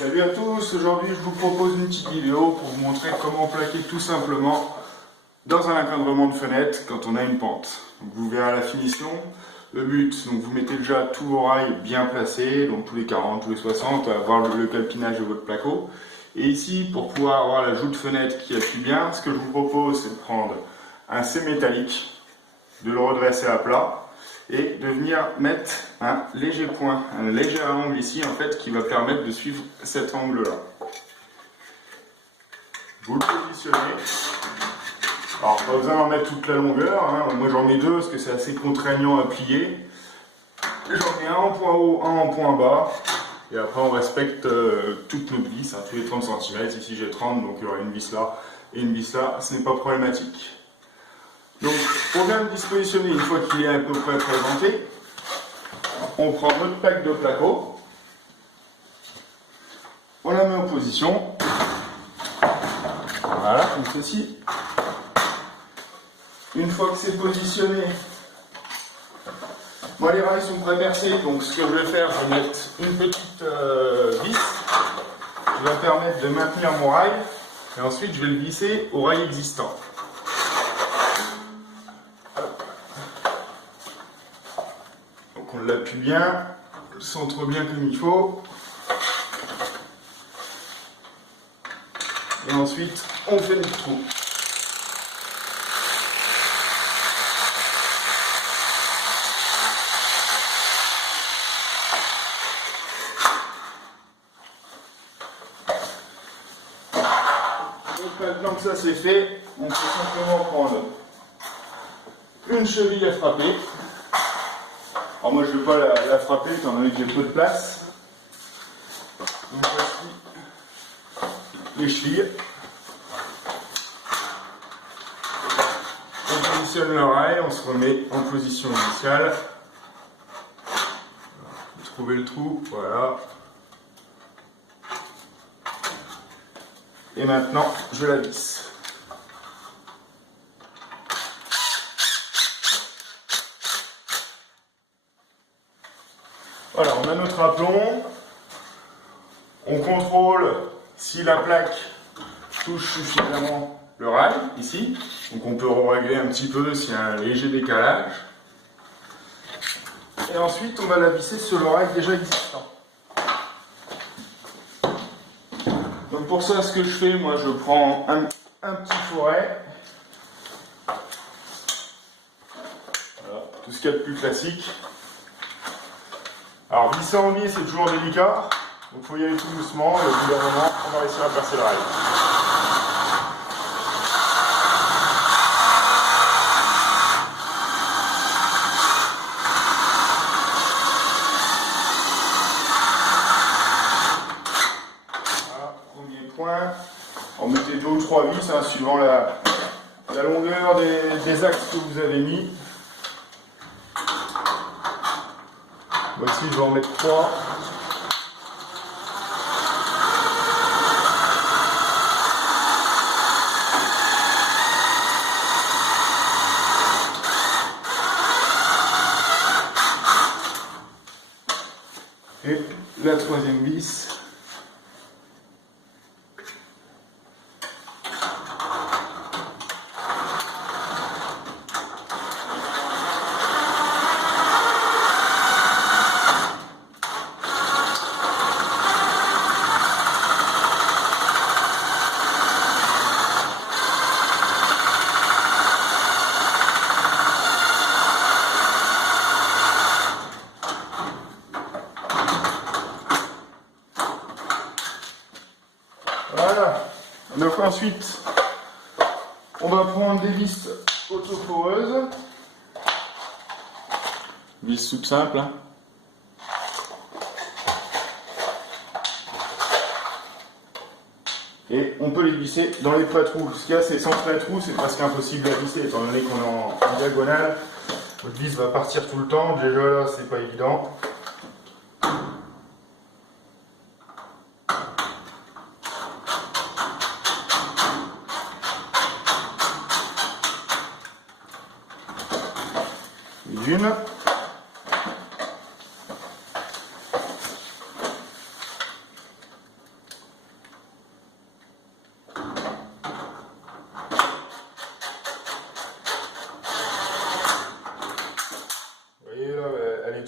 Salut à tous, aujourd'hui je vous propose une petite vidéo pour vous montrer comment plaquer tout simplement dans un encadrement de fenêtre quand on a une pente. Donc vous verrez à la finition, le but, donc vous mettez déjà tous vos rails bien placés, donc tous les 40, tous les 60, à avoir le calpinage de votre placo. Et ici, pour pouvoir avoir la joue de fenêtre qui appuie bien, ce que je vous propose c'est de prendre un C métallique, de le redresser à plat, et de venir mettre un léger point, un léger angle ici en fait qui va permettre de suivre cet angle là. Vous le positionnez. Alors pas besoin d'en mettre toute la longueur, hein. Moi j'en mets deux parce que c'est assez contraignant à plier. J'en mets un en point haut, un en point bas. Et après on respecte toutes nos vis, tous les 30 cm. Ici j'ai 30, donc il y aura une vis là et une vis là, ce n'est pas problématique. Donc, pour bien le dispositionner, une fois qu'il est à peu près présenté, on prend notre plaque de placo, on la met en position, voilà, comme ceci. Une fois que c'est positionné, moi les rails sont pré-percés, donc ce que je vais faire, je vais mettre une petite vis qui va permettre de maintenir mon rail, et ensuite je vais le glisser au rail existant. On l'appuie bien, centre bien comme il faut. Et ensuite, on fait le trou. Donc maintenant que ça c'est fait, on peut simplement prendre une cheville à frapper. Alors moi je ne vais pas la frapper étant donné que j'ai peu de place. Donc voici les chevilles. On positionne le rail, on se remet en position initiale. Trouvez le trou, voilà. Et maintenant je la visse. Voilà, on a notre aplomb, on contrôle si la plaque touche suffisamment le rail, ici, donc on peut régler un petit peu s'il y a un léger décalage, et ensuite on va la visser sur le rail déjà existant. Donc pour ça, ce que je fais, moi je prends un petit foret, voilà, tout ce qu'il y a de plus classique. Alors visser en vis c'est toujours délicat, donc il faut y aller tout doucement et au bout d'un moment on va réussir à passer le rail. Voilà, premier point. On mettait 2 ou 3 vis hein, suivant la longueur des axes que vous avez mis. Voici, je vais en mettre 3. Et la troisième vis. Voilà, donc ensuite on va prendre des vis autoforeuses, vis soupe simple, hein. Et on peut les visser dans les pré-trous. Ce qu'il y a, c'est sans pré-trous, c'est presque impossible à visser étant donné qu'on est en diagonale. Votre vis va partir tout le temps, déjà là c'est pas évident. Une.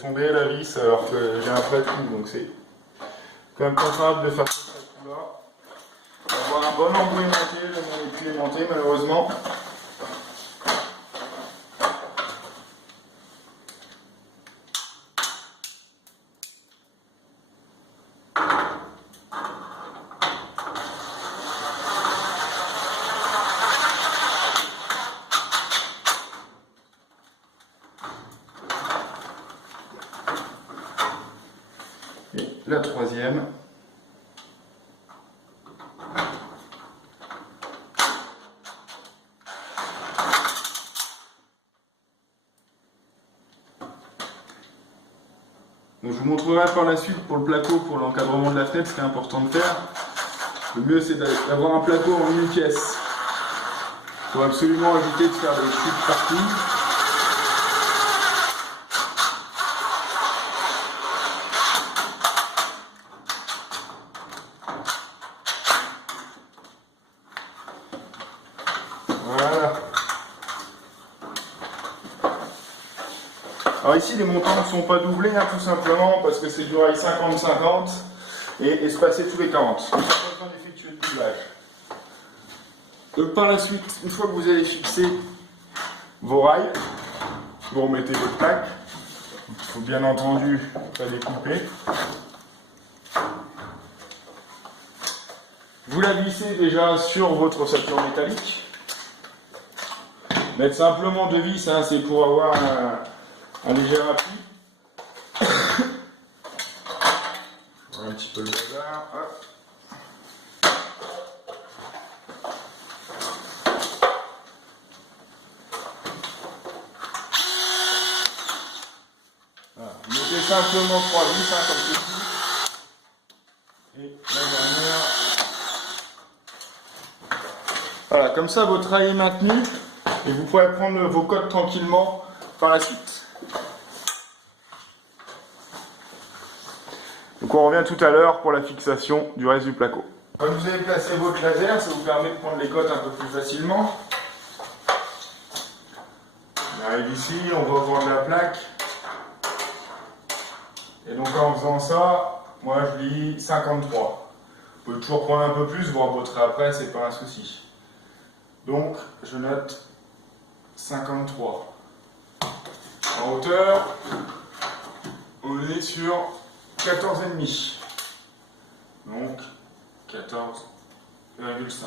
tomber la vis alors que j'ai un plat de coup, donc c'est quand même préférable de faire ça à coup-là. Avoir un bon emboué monté, je n'en ai plus aimanté malheureusement. Et la troisième. Donc je vous montrerai par la suite pour le placo, pour l'encadrement de la fenêtre, ce qui est important de faire. Le mieux c'est d'avoir un placo en une pièce. Il faut absolument éviter de faire des chutes partout. Voilà. Alors ici les montants ne sont pas doublés, hein, tout simplement parce que c'est du rail 50-50 et espacé tous les 40. Donc, pas besoin d'effectuer de doublage. Donc par la suite, une fois que vous avez fixé vos rails, vous remettez votre plaque. Il faut bien entendu pas découper. Vous la vissez déjà sur votre ossature métallique. Mettre simplement deux vis, hein, c'est pour avoir un léger appui. Voilà un petit peu le bazar. Hop. Voilà. Mettez simplement trois vis, hein, comme ceci. Et la dernière. Voilà, comme ça votre rail est maintenu et vous pourrez prendre vos cotes tranquillement par la suite. Donc on revient tout à l'heure pour la fixation du reste du placo. Quand vous avez placé votre laser, ça vous permet de prendre les cotes un peu plus facilement. On arrive ici, on va voir la plaque. Et donc en faisant ça, moi je lis 53. Vous pouvez toujours prendre un peu plus, vous remboterez après, c'est pas un souci. Donc je note 53. En hauteur, on est sur 14,5. Donc 14,5.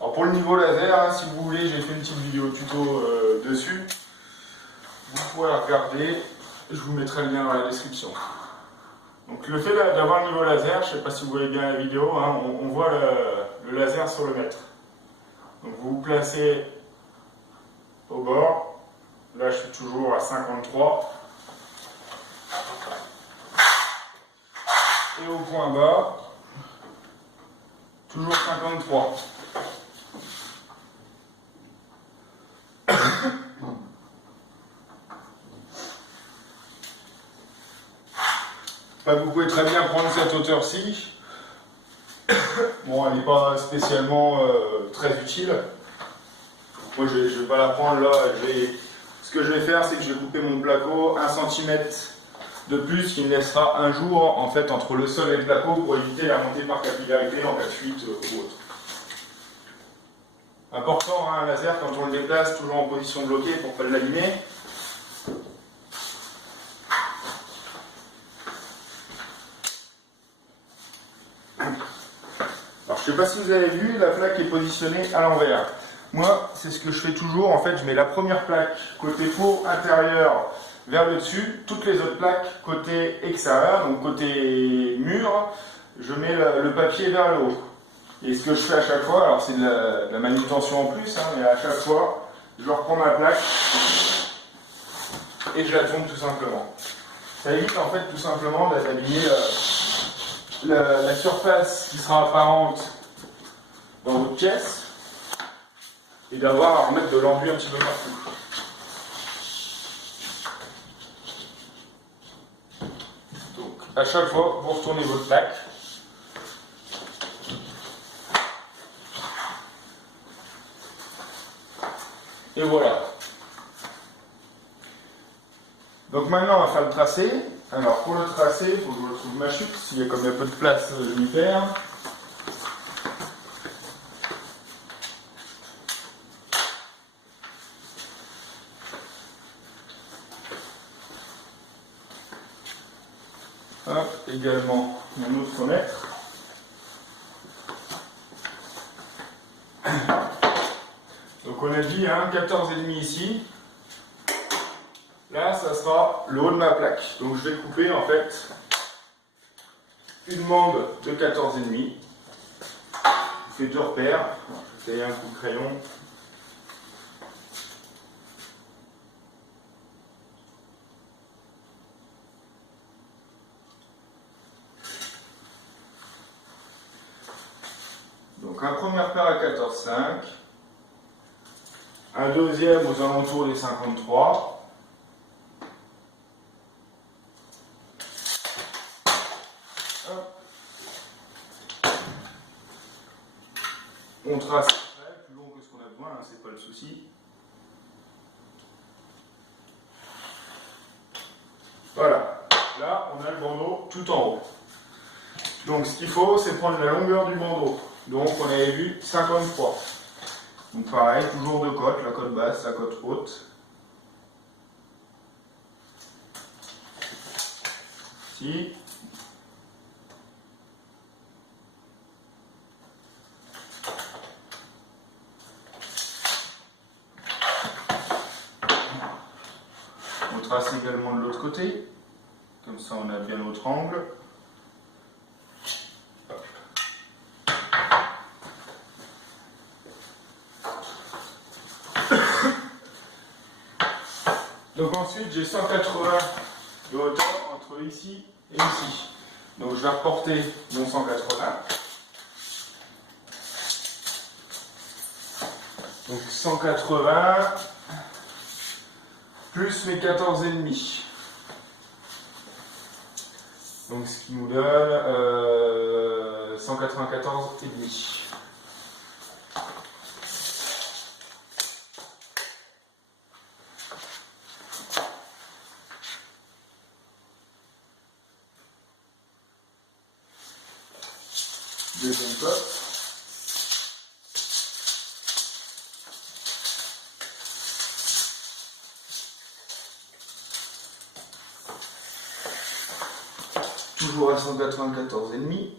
Alors pour le niveau laser, hein, si vous voulez, j'ai fait une petite vidéo tuto dessus. Vous pourrez regarder, je vous mettrai le lien dans la description. Donc le fait d'avoir un niveau laser, je ne sais pas si vous voyez bien la vidéo, hein, on voit le laser sur le mètre. Donc vous vous placez au bord, là je suis toujours à 53. Et au point bas, toujours 53. Vous pouvez très bien prendre cette hauteur-ci. Bon, elle n'est pas spécialement très utile. Moi, je ne vais pas la prendre là. Ce que je vais faire, c'est que je vais couper mon placo 1 cm de plus, qui me laissera un jour en fait entre le sol et le placo pour éviter la montée par capillarité en cas de fuite ou autre. Important, hein, un laser, quand on le déplace, toujours en position bloquée pour ne pas l'abîmer. Alors, je ne sais pas si vous avez vu, la plaque est positionnée à l'envers. Moi, c'est ce que je fais toujours. En fait, je mets la première plaque côté pot intérieur vers le dessus, toutes les autres plaques côté extérieur, donc côté mur, je mets le papier vers le haut. Et ce que je fais à chaque fois, alors c'est de la manutention en plus, hein, mais à chaque fois, je reprends ma plaque et je la tourne tout simplement. Ça évite en fait tout simplement d'abîmer la surface qui sera apparente dans votre pièce et d'avoir à remettre de l'enduit un petit peu partout. Donc à chaque fois, vous retournez votre plaque. Et voilà. Donc maintenant on va faire le tracé. Alors pour le tracé, il faut que je retrouve ma chute. Comme il y a peu de place, je m'y perds. Hop, également mon autre mètre. Donc on a dit 14,5 ici. Là, ça sera le haut de ma plaque. Donc je vais couper en fait une bande de 14,5. Je fais deux repères. Je fais un coup de crayon. Donc un premier repère à 14,5. Un deuxième aux alentours des 53. On trace plus long que ce qu'on a besoin, c'est pas le souci. Voilà, là on a le bandeau tout en haut. Donc ce qu'il faut, c'est prendre la longueur du bandeau. Donc on avait vu 53. Donc pareil, toujours deux côtes, la côte basse, la côte haute. Ici. On trace également de l'autre côté. Comme ça on a bien notre angle. Donc ensuite j'ai 180 de hauteur entre ici et ici. Donc je vais reporter mon 180. Donc 180 plus mes 14,5. Donc ce qui nous donne 194,5. Deuxième cote. Toujours à 194,5.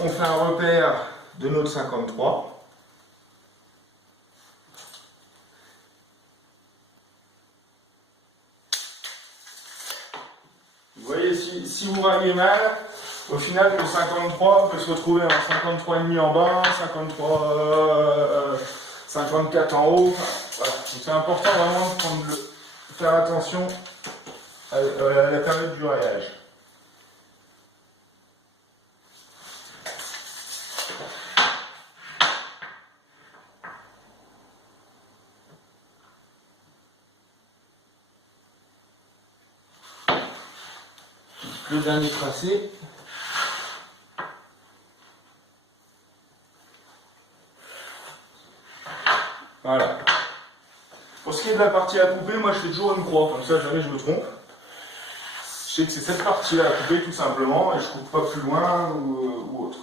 On fait un repère de notre 53. Vous voyez, si vous voyez mal, au final, le 53 peut se retrouver en 53,5 en bas, 54 en haut. Voilà. C'est important vraiment de faire attention à la période du rayage. Le dernier tracé. Voilà. Pour ce qui est de la partie à couper, moi je fais toujours une croix, comme ça jamais je me trompe. Je sais que c'est cette partie-là à couper tout simplement, et je coupe pas plus loin ou autre.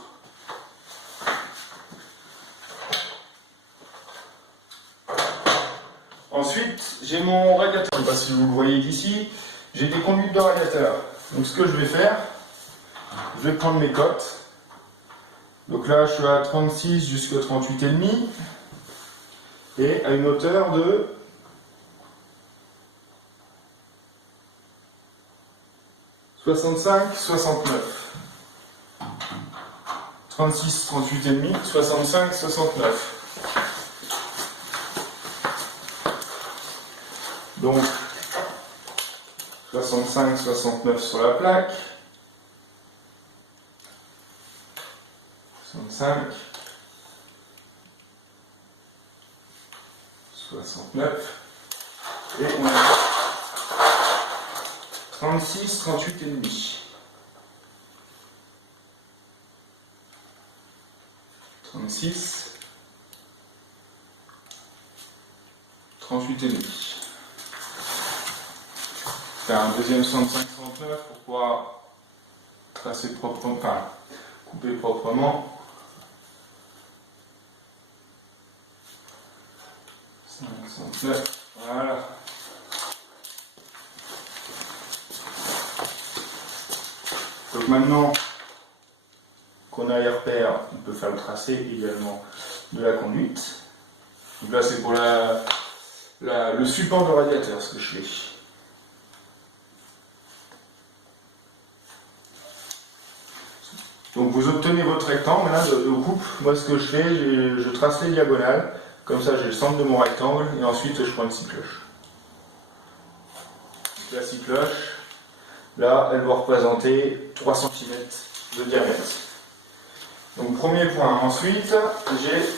Ensuite, j'ai mon radiateur. Je ne sais pas si vous le voyez d'ici. J'ai des conduites de radiateur. Donc ce que je vais faire, je vais prendre mes cotes. Donc là, je suis à 36 jusqu'à 38,5 et à une hauteur de 65, 69. 36, 38,5, 65, 69. Donc 65, 69 sur la plaque. 65, 69, et on a 36, 38 et demi. 36, 38 et demi. Faire un deuxième 65-69 pour pouvoir tracer proprement, enfin couper proprement. 69, voilà. Donc maintenant qu'on a les repères, on peut faire le tracé également de la conduite. Donc là c'est pour le support de radiateur ce que je fais. Donc vous obtenez votre rectangle là, de coupe. Moi ce que je fais, je trace les diagonales. Comme ça j'ai le centre de mon rectangle et ensuite je prends une scie cloche. Donc la scie cloche, là elle doit représenter 3 cm de diamètre. Donc premier point. Ensuite j'ai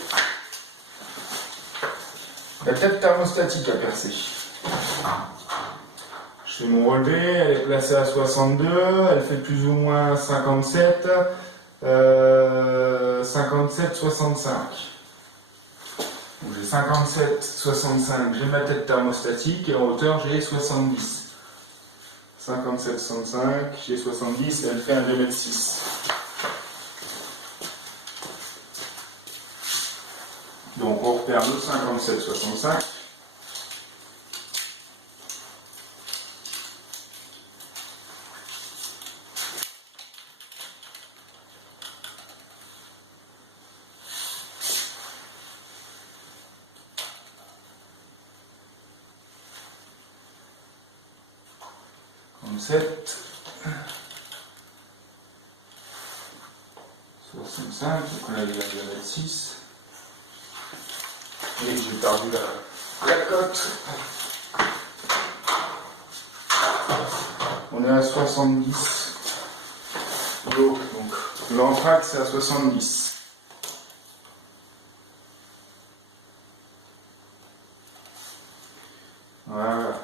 la tête thermostatique à percer. Je fais mon relevé, elle est placée à 62, elle fait plus ou moins 57, 57, 65. Donc j'ai 57, 65, j'ai ma tête thermostatique et en hauteur j'ai 70. 57, 65, j'ai 70 et elle fait un 2,6 m. Donc on repère le 57, 65. Sept, 65, donc là il y a 2,6 m. Et j'ai perdu la cote. On est à 70 l'eau, donc l'entracte c'est à 70. Voilà.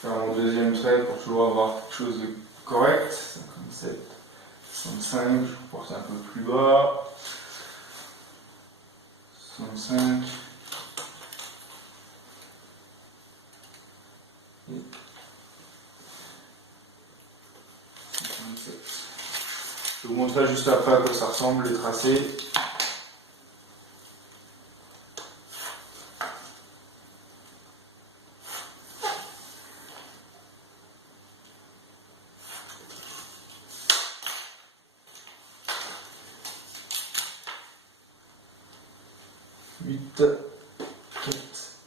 Faire mon deuxième trait pour toujours avoir quelque chose de correct. 57, 65, je porte un peu plus bas. 65. Et 57. Je vous montrerai juste après à quoi ça ressemble les tracés.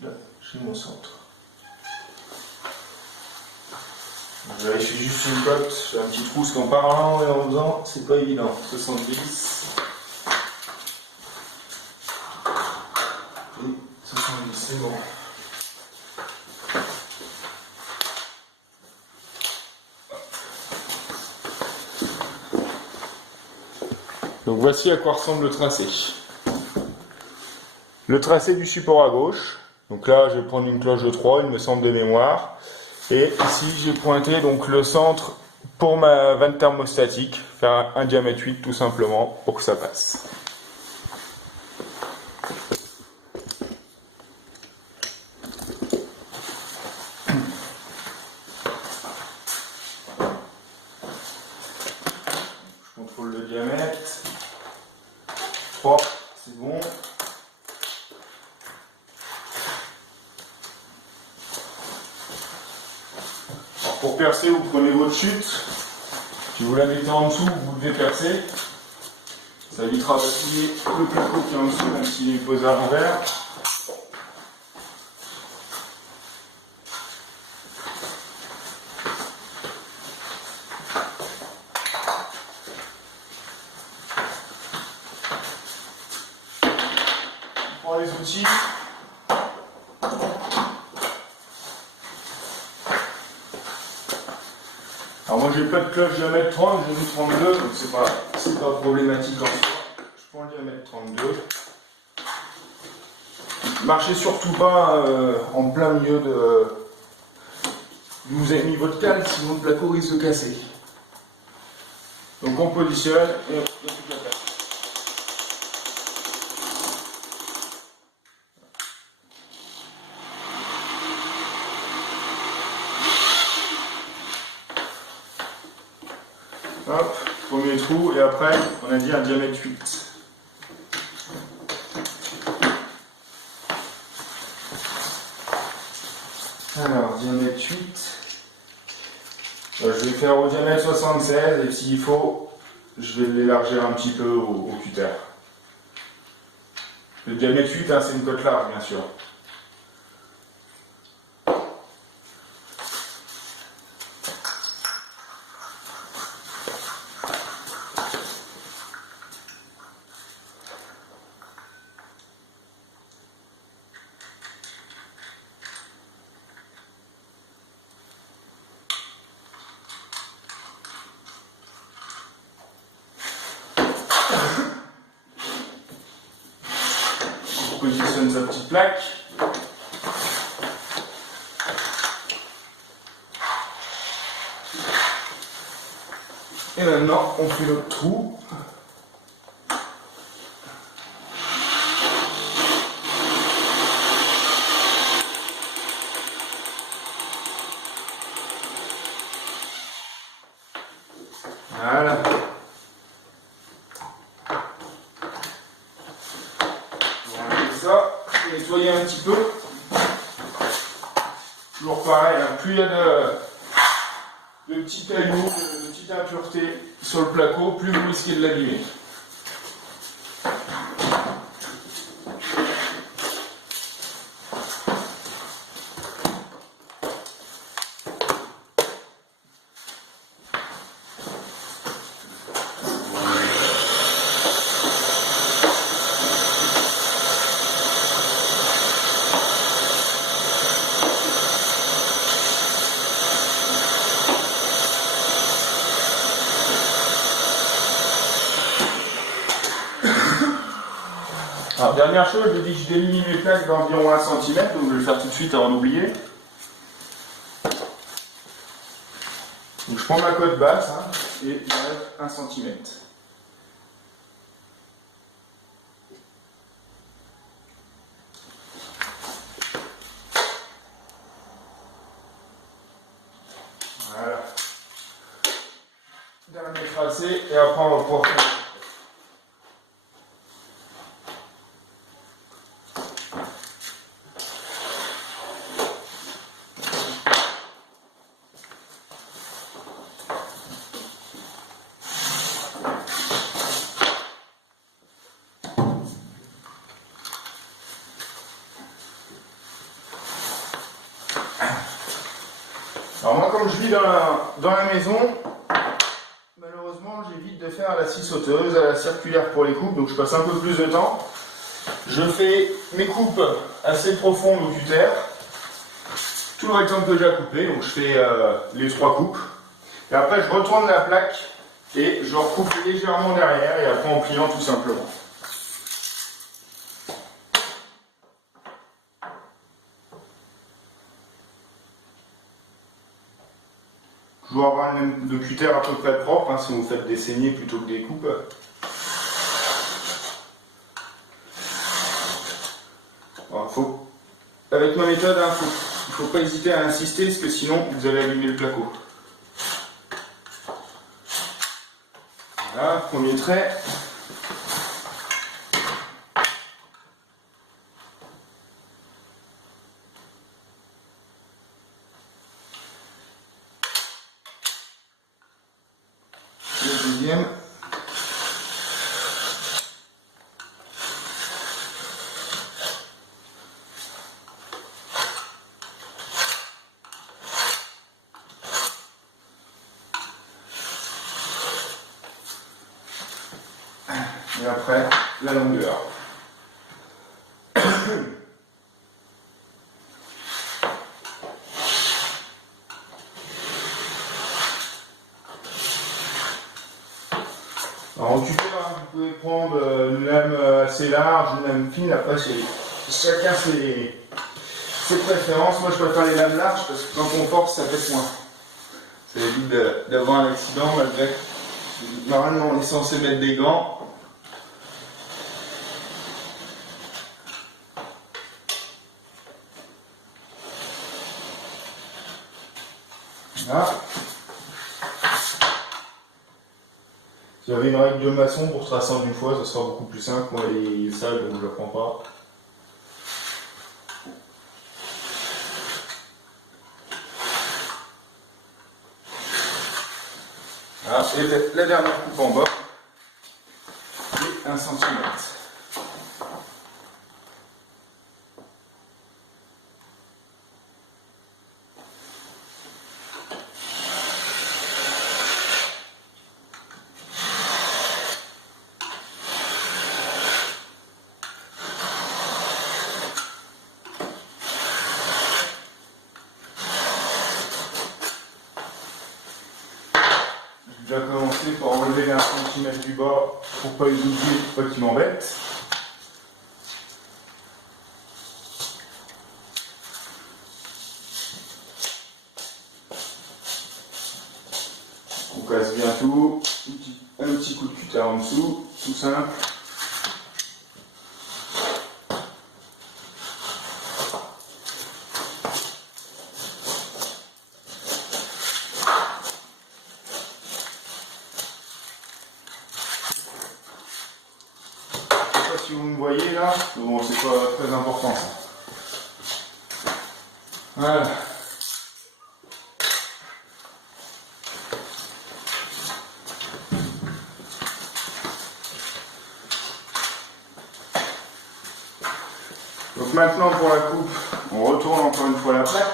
Là, j'ai mon centre. Je vérifie juste une cote, j'ai un petit trou, parce qu'en parlant et en faisant, c'est pas évident. 70 et 70, c'est bon. Donc voici à quoi ressemble le tracé. Le tracé du support à gauche, donc là je vais prendre une cloche de 3, il me semble de mémoire, et ici j'ai pointé donc le centre pour ma vanne thermostatique, faire un diamètre 8 tout simplement pour que ça passe. Je contrôle le diamètre, 3, c'est bon. Pour percer, vous prenez votre chute, si vous la mettez en dessous, vous devez percer. Ça évitera d'appuyer le plateau qui est en dessous, même s'il est posé à l'envers. On prend les outils. j'ai pas de cloche diamètre 30, j'ai mis 32, donc c'est pas problématique en soi. Je prends le diamètre 32. Marchez surtout pas en plein milieu de... Vous avez mis votre cale, sinon le placo risque de casser. Donc on positionne et on fait toute la place. Hop, premier trou, et après, on a dit un diamètre 8. Alors, diamètre 8. Je vais faire au diamètre 76, et s'il faut, je vais l'élargir un petit peu au cutter. Le diamètre 8, hein, c'est une cote large, bien sûr. On positionne sa petite plaque. Et maintenant, on fait notre trou. Voilà. Ça, nettoyer un petit peu. Toujours pareil, hein, plus il y a de petits cailloux, de petites impuretés sur le placo, plus vous risquez de l'abîmer. Alors, dernière chose, je dis que je déligne mes plaques d'environ 1 cm, donc je vais le faire tout de suite avant d'oublier. Donc je prends ma cote basse hein, et j'enlève 1 cm. Voilà. Dernier tracé et après on va pouvoir faire. Alors moi comme je vis dans la maison, malheureusement j'évite de faire la scie sauteuse, à la circulaire pour les coupes, donc je passe un peu plus de temps. Je fais mes coupes assez profondes au cutter, tout le rectangle déjà coupé, donc je fais les 3 coupes. Et après je retourne la plaque et je recoupe légèrement derrière et après en pliant tout simplement. Toujours avoir le cutter à peu près propre hein, si vous faites des saignées plutôt que des coupes. Alors, avec ma méthode, hein, il ne faut pas hésiter à insister parce que sinon vous allez abîmer le placo. Voilà, premier trait. Le deuxième. Et après, la longueur. prendre une lame assez large, une lame fine. Après, chacun ses préférences. Moi, je préfère les lames larges parce que quand on force, ça pèse moins. Ça évite d'avoir un accident malgré que normalement on est censé mettre des gants. Voilà. Si j'avais une règle de maçon pour tracer en une fois, ça sera beaucoup plus simple. Moi, les salles, donc je ne le prends pas. Voilà. Et la dernière coupe en bas, c'est 1 cm. Je vais commencer par enlever les 1 cm du bas pour pas les oublier, pour pas qu'ils m'embêtent. On casse bien tout, un petit coup de cutter en dessous, tout simple. Si vous me voyez là, bon, c'est pas très important ça. Voilà. Donc maintenant pour la coupe, on retourne encore une fois la plaque.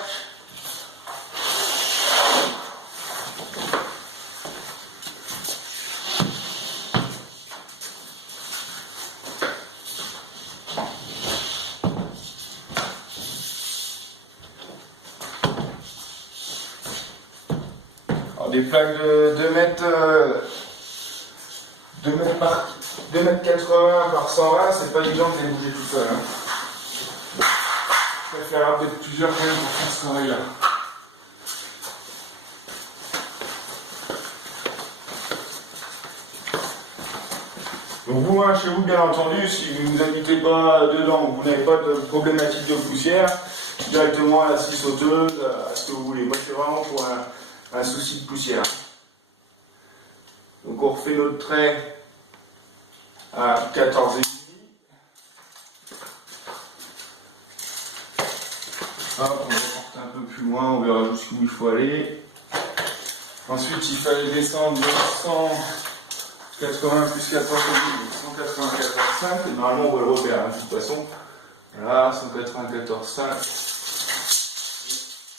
Des plaques de 2 mètres 80 par 120, c'est pas évident de les bouger tout seul. Hein. Je préfère peut-être plusieurs quand même pour faire ce travail-là. Donc vous, hein, chez vous, bien entendu, si vous n'habitez pas dedans, vous n'avez pas de problématique de poussière, directement à la scie sauteuse, à ce que vous voulez. Moi, c'est vraiment pour un souci de poussière. Donc on refait notre trait à 14,5. Hop, on va porter un peu plus loin, on verra jusqu'où il faut aller. Ensuite, il fallait descendre de 180 plus 14,5, donc 194,5. Et normalement, on va le repérer, hein, de toute façon. Voilà, 194,5.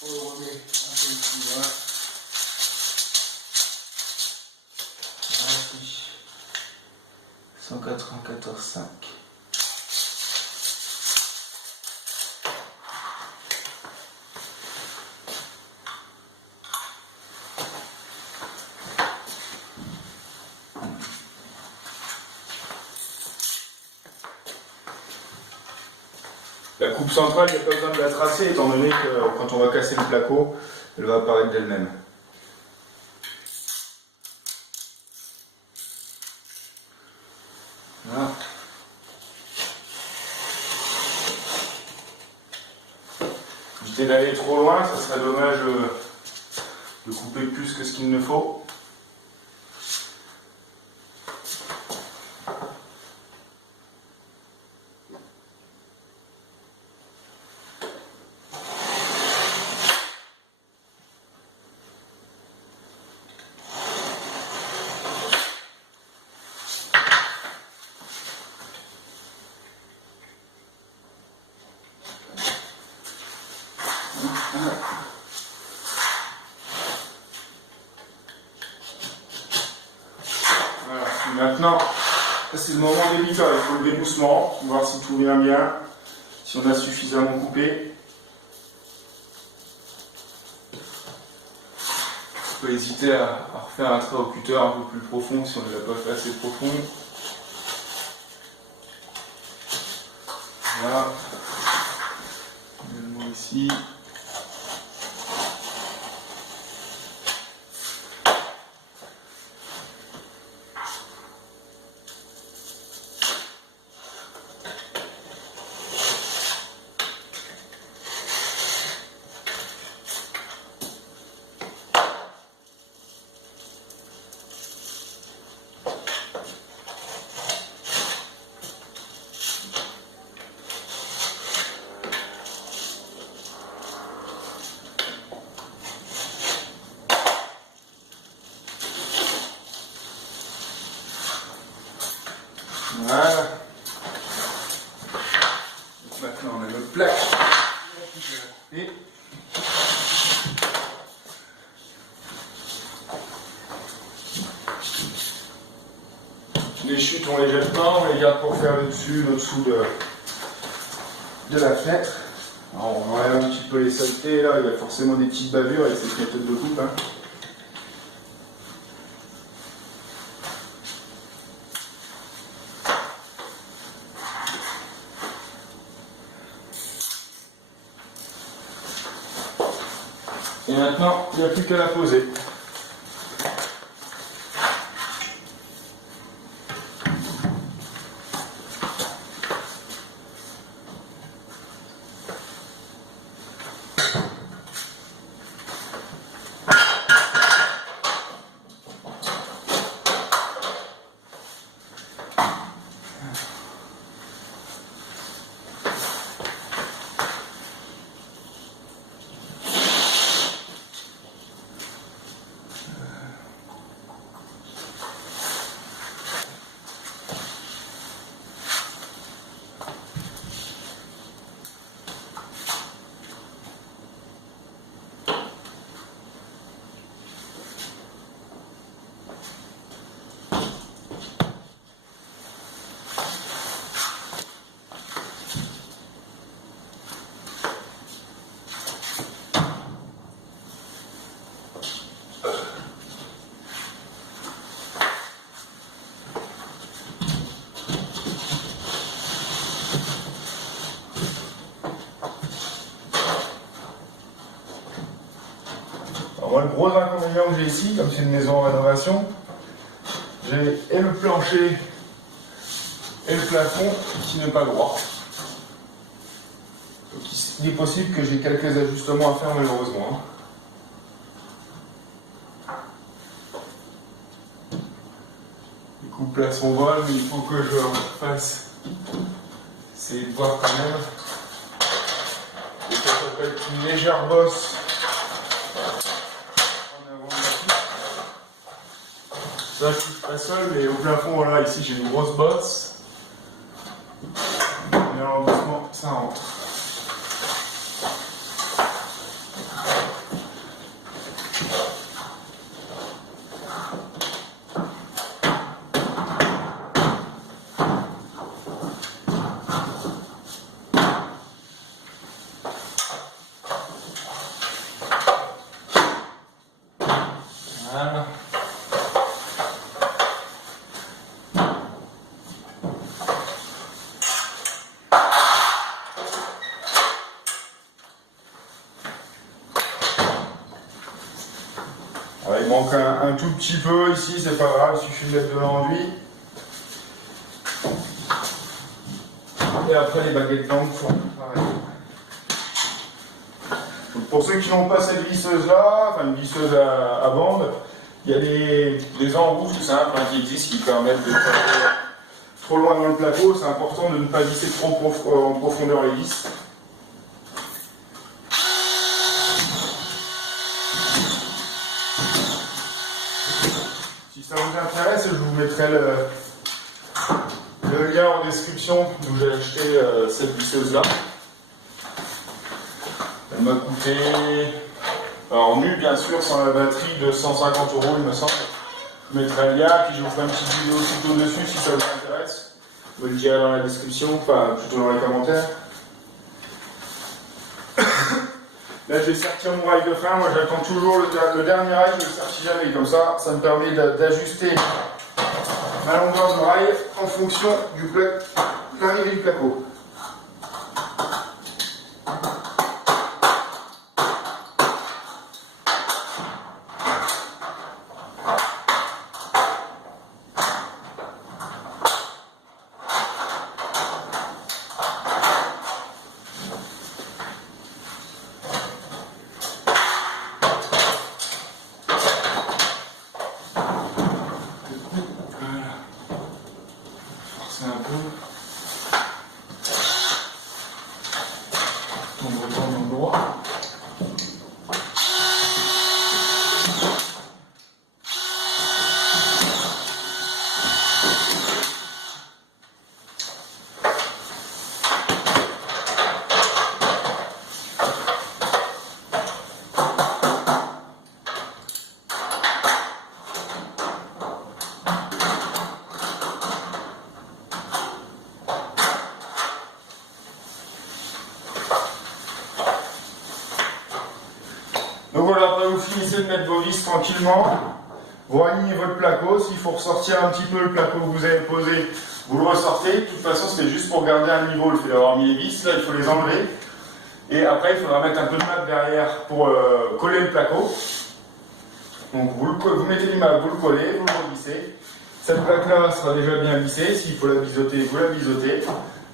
On le remet un peu plus loin. 194,5. La coupe centrale, il n'y a pas besoin de la tracer étant donné que quand on va casser le placo, elle va apparaître d'elle-même. Voilà. Éviter d'aller trop loin, ça serait dommage de couper plus que ce qu'il ne faut. Voilà. Maintenant, c'est le moment délicat, il faut lever doucement, voir si tout vient bien, si on a suffisamment coupé. On peut hésiter à refaire un trait au cutter un peu plus profond si on ne l'a pas fait assez profond. Voilà. Également ici. Voilà. Donc maintenant on a notre plaque. Et les chutes on les jette pas, on les garde pour faire le dessus, le dessous de la fenêtre. Alors on enlève un petit peu les saletés, là il y a forcément des petites bavures avec cette méthode de coupe. Hein. Et maintenant, il n'y a plus qu'à la poser. Moi, le gros inconvénient que j'ai ici, comme c'est une maison en rénovation, j'ai et le plancher et le plafond qui n'est pas droit. Donc, il est possible que j'ai quelques ajustements à faire malheureusement. Les coupes là sont bonnes, mais il faut que je fasse. Essayer de voir quand même. Et ça s'appelle une légère bosse. Ça, je suis pas seul, mais au plafond, voilà, ici j'ai une grosse bosse. Et alors, doucement, ça rentre. Voilà. Alors, il manque un tout petit peu ici, c'est pas grave, il suffit de mettre de l'enduit. Et après les baguettes d'angle font pareil. Donc pour ceux qui n'ont pas cette visseuse là, enfin une visseuse à bande, il y a des embouches tout simples qui existent qui permettent de faire trop loin dans le plateau. C'est important de ne pas visser trop en profondeur les vis. Si ça vous intéresse, je vous mettrai le lien en description d'où j'ai acheté cette visseuse là. Elle m'a coûté, alors nu bien sûr, sans la batterie, de 150 €, il me semble. Je mettrai le lien, puis je vous ferai une petite vidéo tuto dessus si ça vous intéresse. Vous le direz dans la description, enfin plutôt dans les commentaires. Là j'ai sorti mon rail de fin, moi j'attends toujours le dernier rail, je le sortis jamais, comme ça me permet d'ajuster ma longueur de rail en fonction de l'arrivée du placo. Donc voilà, après vous finissez de mettre vos vis tranquillement, vous alignez votre placo, s'il faut ressortir un petit peu le placo que vous avez posé, vous le ressortez. De toute façon, c'est juste pour garder un niveau le fait d'avoir mis les vis. Là, il faut les enlever. Et après, il faudra mettre un peu de mat derrière pour coller le placo. Donc vous mettez du mat, vous le collez, vous le vissez. Cette plaque-là sera déjà bien vissée. S'il faut la biseauter, vous la bisotez.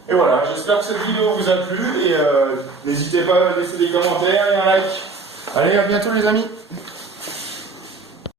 Et voilà, j'espère que cette vidéo vous a plu. Et n'hésitez pas à laisser des commentaires et un like. Allez, à bientôt les amis!